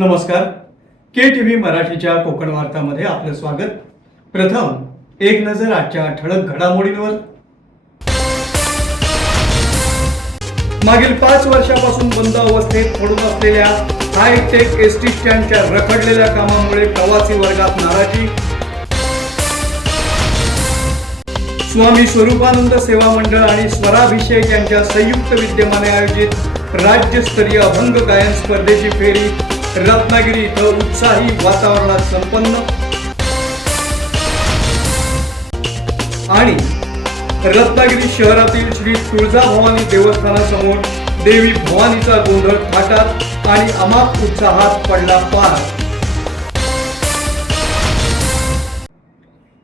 नमस्कार. KTV मराठीच्या कोकण वार्तामध्ये आपलं स्वागत. प्रथम एक नजर आजच्या ठळक घडामोडींवर. मागील 5 वर्षापासून बंद अवस्थेत पडून असलेल्या हायटेक एसटी स्टँडच्या रखडलेल्या कामामुळे प्रवासी वर्गात नाराजी. स्वामी स्वरूपानंद सेवा मंडळ आणि स्वराभिषेक यांच्या संयुक्त विद्यमाने आयोजित राज्यस्तरीय अभंग गायन स्पर्धेची फेरी रत्नागिरी इथं उत्साही वातावरणात संपन्न. आणि रत्नागिरी शहरातील श्री तुळजाभवानी देवस्थानासमोर देवी भवानीचा गोंधळ थाटात आणि अमाप उत्साहात पडला पार.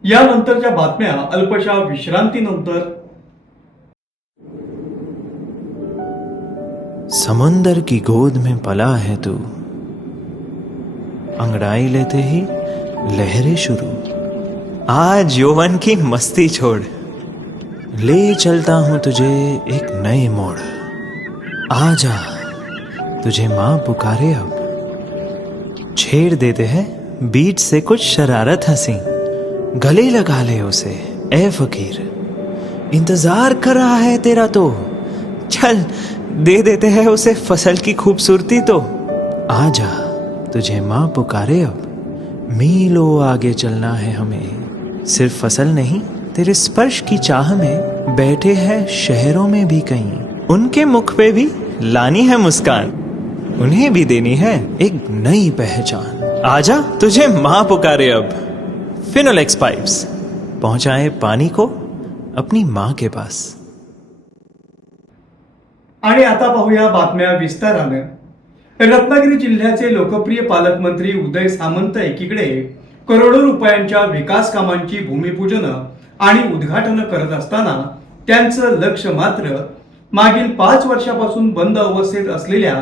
यानंतरच्या बातम्या अल्पशा विश्रांतीनंतर. समुंदर की गोद में पला है तू, अंगड़ाई लेते ही लहरें शुरू. आज यौवन की मस्ती छोड़, ले चलता हूं तुझे एक नए मोड़. आजा तुझे माँ पुकारे अब, छेड़ देते हैं बीच से कुछ शरारत हंसी. गले लगा ले उसे ए फकीर, इंतजार कर रहा है तेरा तो. चल दे देते हैं उसे फसल की खूबसूरती तो. आजा तुझे माँ पुकारे अब, मीलों आगे चलना है हमें. सिर्फ फसल नहीं, तेरे स्पर्श की चाह में बैठे हैं शहरों में भी कहीं. उनके मुख पे भी लानी है मुस्कान, उन्हें भी देनी है एक नई पहचान. आजा तुझे माँ पुकारे अब. फिनोलेक्स पाइप्स पहुंचाए पानी को अपनी माँ के पास. आणि आता पाहूया बातम्या विस्ताराने. रत्नागिरी जिल्ह्याचे लोकप्रिय पालकमंत्री उदय सामंत एकीकडे करोडो रुपयांच्या विकास कामांची भूमिपूजन आणि उद्घाटन करत असताना त्यांचं लक्ष मात्र मागील 5 वर्षापासून बंद अवस्थेत असलेल्या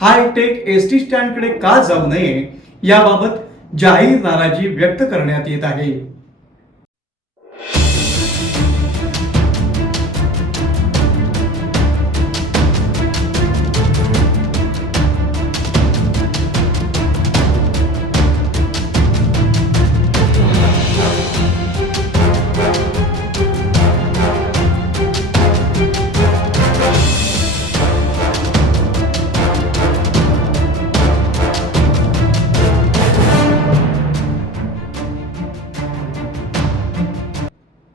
हायटेक एसटी स्टँडकडे का जाऊ नये याबाबत जाहीर नाराजी व्यक्त करण्यात येत आहे.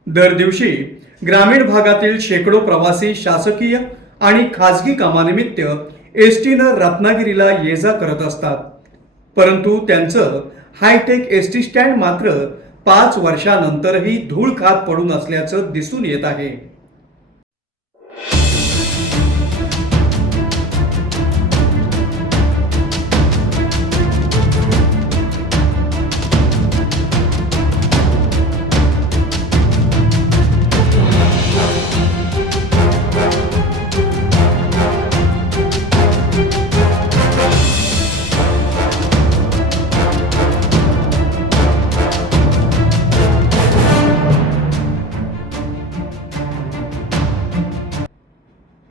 दर दिवशी ग्रामीण भागातील शेकडो प्रवासी शासकीय आणि खासगी कामानिमित्त एसटीनं रत्नागिरीला ये जा करत असतात. परंतु त्यांचं हायटेक एसटी स्टँड मात्र 5 वर्षानंतरही धूळ खात पडून असल्याचं दिसून येत आहे.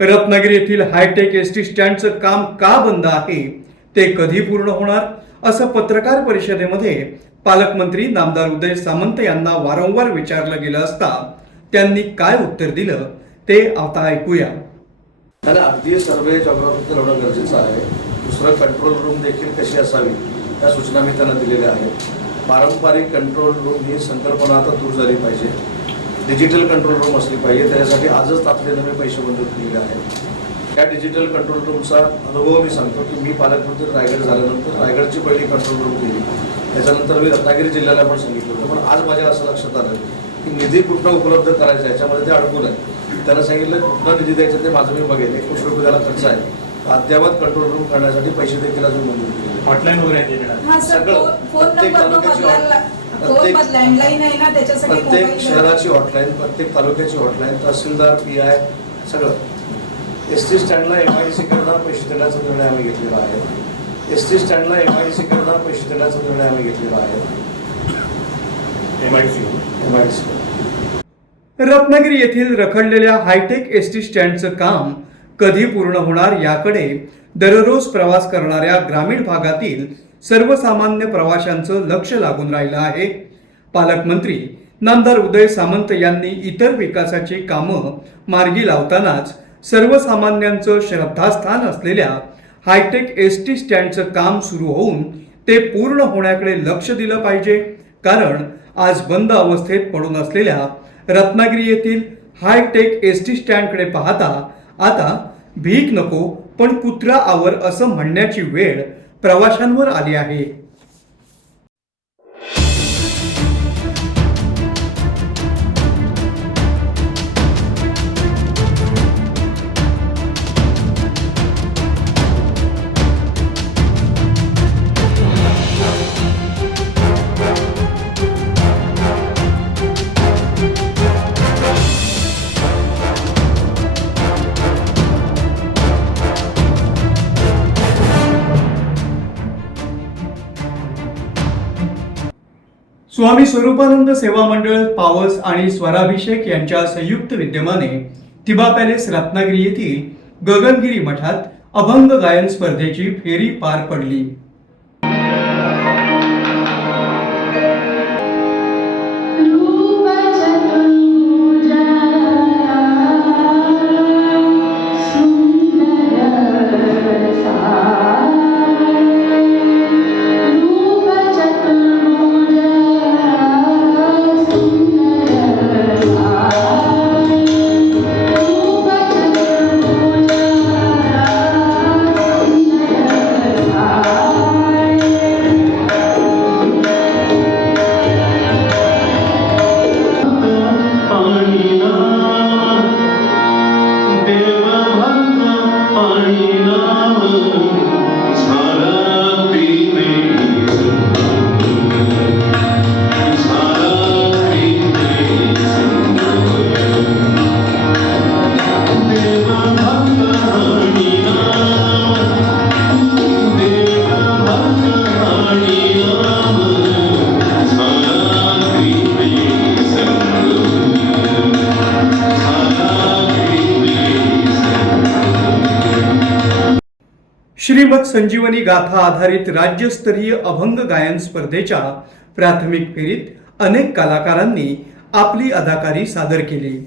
रत्नागिरी येथील हायटेक एसटी स्टँडचं काम का बंद आहे, ते कधी पूर्ण होणार, असं पत्रकार परिषदेमध्ये पालकमंत्री नामदार उदय सामंत यांना वारंवार विचारलं गेलं असता त्यांनी काय उत्तर दिलं ते आता ऐकूया. अगदी सर्वे जॉग्राफिकल होणं गरजेचं आहे. दुसरं कंट्रोल रूम देखील कशी असावी त्या सूचना मी त्यांना दिलेल्या आहेत. पारंपरिक कंट्रोल रूम ही संकल्पना आता दूर झाली पाहिजे. डिजिटल कंट्रोल रूम असली पाहिजे. त्याच्यासाठी आजच आपले नवे पैसे मंजूर केलेले आहेत. त्या डिजिटल कंट्रोल रूमचा अनुभव मी सांगतो की मी पालकमंत्री रायगड झाल्यानंतर रायगडची पहिली कंट्रोल रूम केली. त्याच्यानंतर मी रत्नागिरी जिल्ह्याला पण सांगितलं होतं. पण आज माझ्या असं लक्षात आलं की निधी कुठला उपलब्ध करायचा याच्यामध्ये ते अडकून आहे. त्यांना सांगितलं कुठला निधी द्यायचा ते माझं मी बघेल. 1 कोटी रुपये त्याला खर्च आहे. अद्यावत कंट्रोल रूम करण्यासाठी पैसे देखील अजून मंजूर केले. हॉटलाईन वगैरे सगळं प्रत्येक शहराची हॉटलाईन, प्रत्येक तालुक्याची हॉटलाईन, तहसीलदार, PI सगळं. एसटी स्टँडला MIDC करता पैसे देण्याचा निर्णय आम्ही घेतलेला आहे. एसटी स्टँडला MIDC करता पैसे देण्याचा निर्णय आम्ही घेतलेला आहे. MIDC रत्नागिरी येथील रखडलेल्या हायटेक एसटी स्टँडचं काम कधी पूर्ण होणार याकडे दररोज प्रवास करणाऱ्या ग्रामीण भागातील सर्वसामान्य प्रवाशांचं लक्ष लागून राहिलं आहे. पालकमंत्री नामदार उदय सामंत यांनी इतर विकासाची कामं मार्गी लावतानाच सर्वसामान्यांचं श्रद्धास्थान असलेल्या हायटेक एसटी स्टँडचं काम सुरू होऊन ते पूर्ण होण्याकडे लक्ष दिलं पाहिजे. कारण आज बंद अवस्थेत पडून असलेल्या रत्नागिरी येथील हायटेक एसटी स्टँडकडे पाहता आता भीक नको पण कुत्रा आवर असं म्हणण्याची वेळ प्रवाशांवर आली आहे. स्वामी स्वरूपानंद सेवा मंडळ पावस आणि स्वराभिषेक यांच्या संयुक्त विद्यमाने तिबा पॅलेस रत्नागिरी येथील गगनगिरी मठात अभंग गायन स्पर्धेची फेरी पार पडली. श्रीमद संजीवनी गाथा आधारित राज्यस्तरीय अभंग गायन स्पर्धेच्या प्राथमिक फेरीत अनेक कलाकारांनी आपली अदाकारी सादर केली.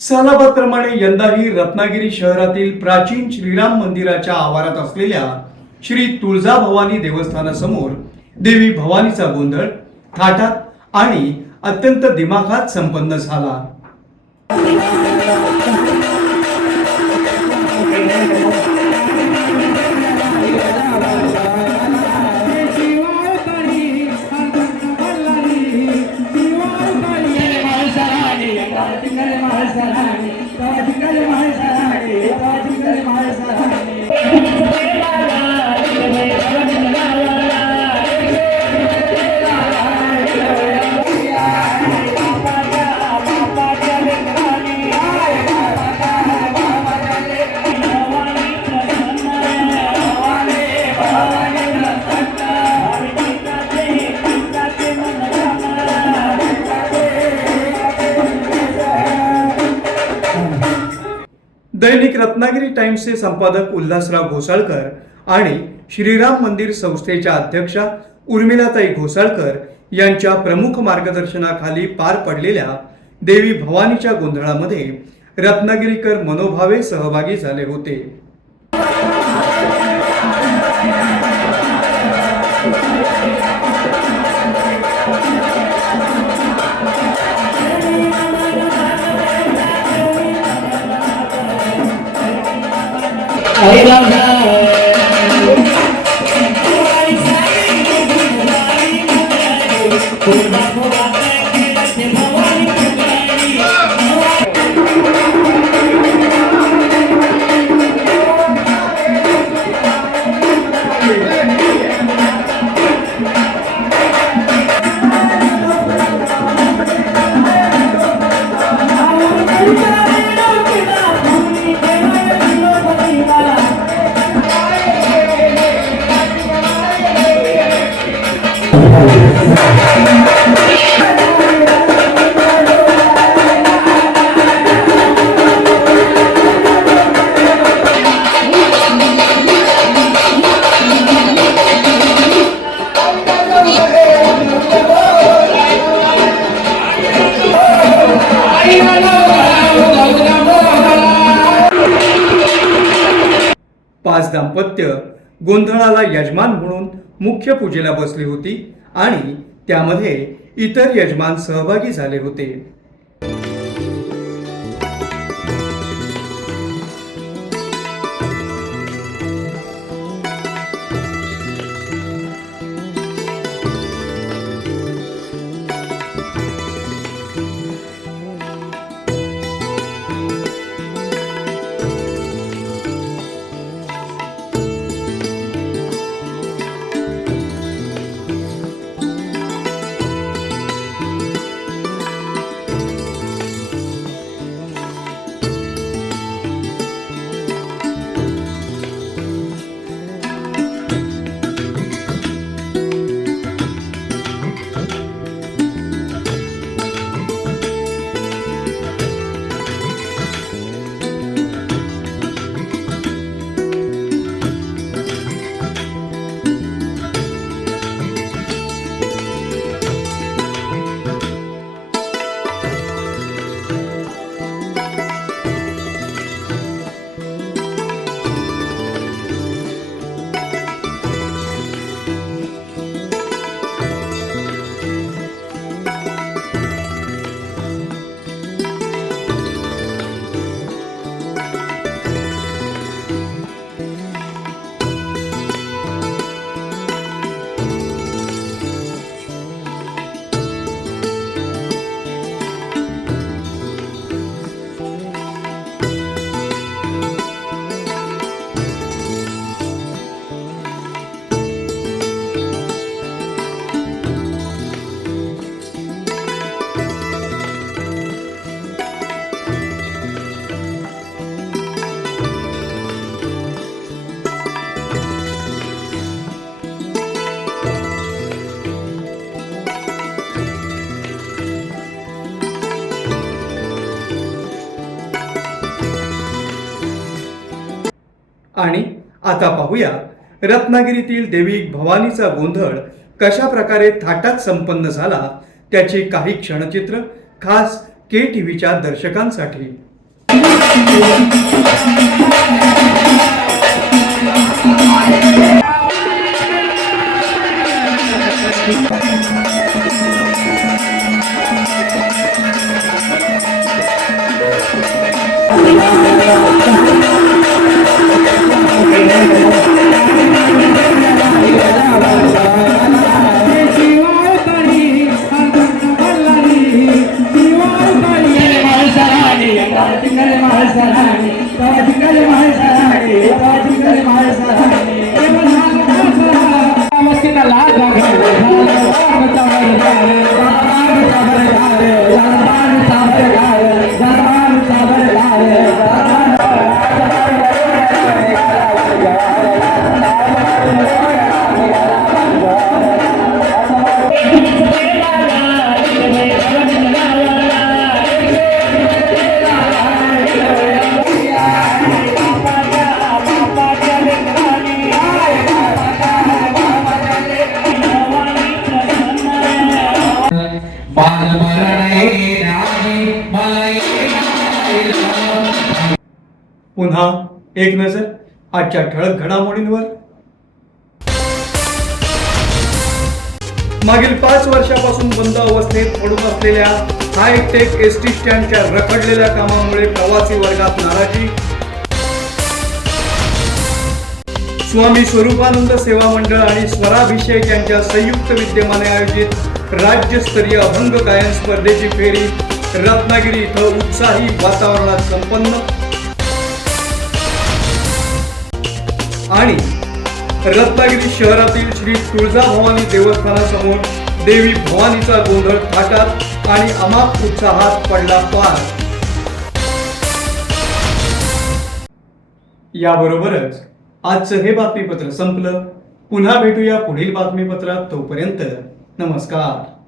सालाबादप्रमाणे यंदाही रत्नागिरी शहरातील प्राचीन श्रीराम मंदिराच्या आवारात असलेल्या श्री तुळजाभवानी देवस्थानासमोर देवी भवानीचा गोंधळ थाटात आणि अत्यंत दिमाखात संपन्न झाला. दैनिक रत्नागिरी टाइम्सचे संपादक उल्हासराव घोसाळकर आणि श्रीराम मंदिर संस्थेच्या अध्यक्षा उर्मिलाताई घोसाळकर यांच्या प्रमुख मार्गदर्शनाखाली पार पडलेल्या देवी भवानीच्या गोंधळामध्ये रत्नागिरीकर मनोभावे सहभागी झाले होते. I love पाच दाम्पत्य गोंधळाला यजमान म्हणून मुख्य पूजेला बसली होती आणि त्यामध्ये इतर यजमान सहभागी झाले होते. आणि आता पाहूया रत्नागिरीतील देवी भवानीचा गोंधळ कशा प्रकारे थाटात संपन्न झाला त्याची काही क्षणचित्र खास KTVच्या दर्शकांसाठी. पुन्हा एक नजर आजच्या ठळक घडामोडींवर. मागील 5 वर्षापासून बंद अवस्थेत पडून असलेल्या हायटेक एसटी स्टँडच्या रखडलेल्या कामामुळे प्रवासी वर्गात नाराजी. स्वामी स्वरूपानंद सेवा मंडळ आणि स्वराभिषेक यांच्या संयुक्त विद्यमाने आयोजित राज्यस्तरीय अभंग गायन स्पर्धेची फेरी रत्नागिरी इथं उत्साही वातावरणात संपन्न. आणि रत्नागिरी शहरातील श्री तुळजाभवानी देवस्थानासमोर देवी भवानीचा गोंधळ थाटात आणि अमाप उत्साहात पडला पार. याबरोबरच आजचं हे बातमीपत्र संपलं. पुन्हा भेटूया पुढील बातमीपत्रात. तोपर्यंत नमस्कार.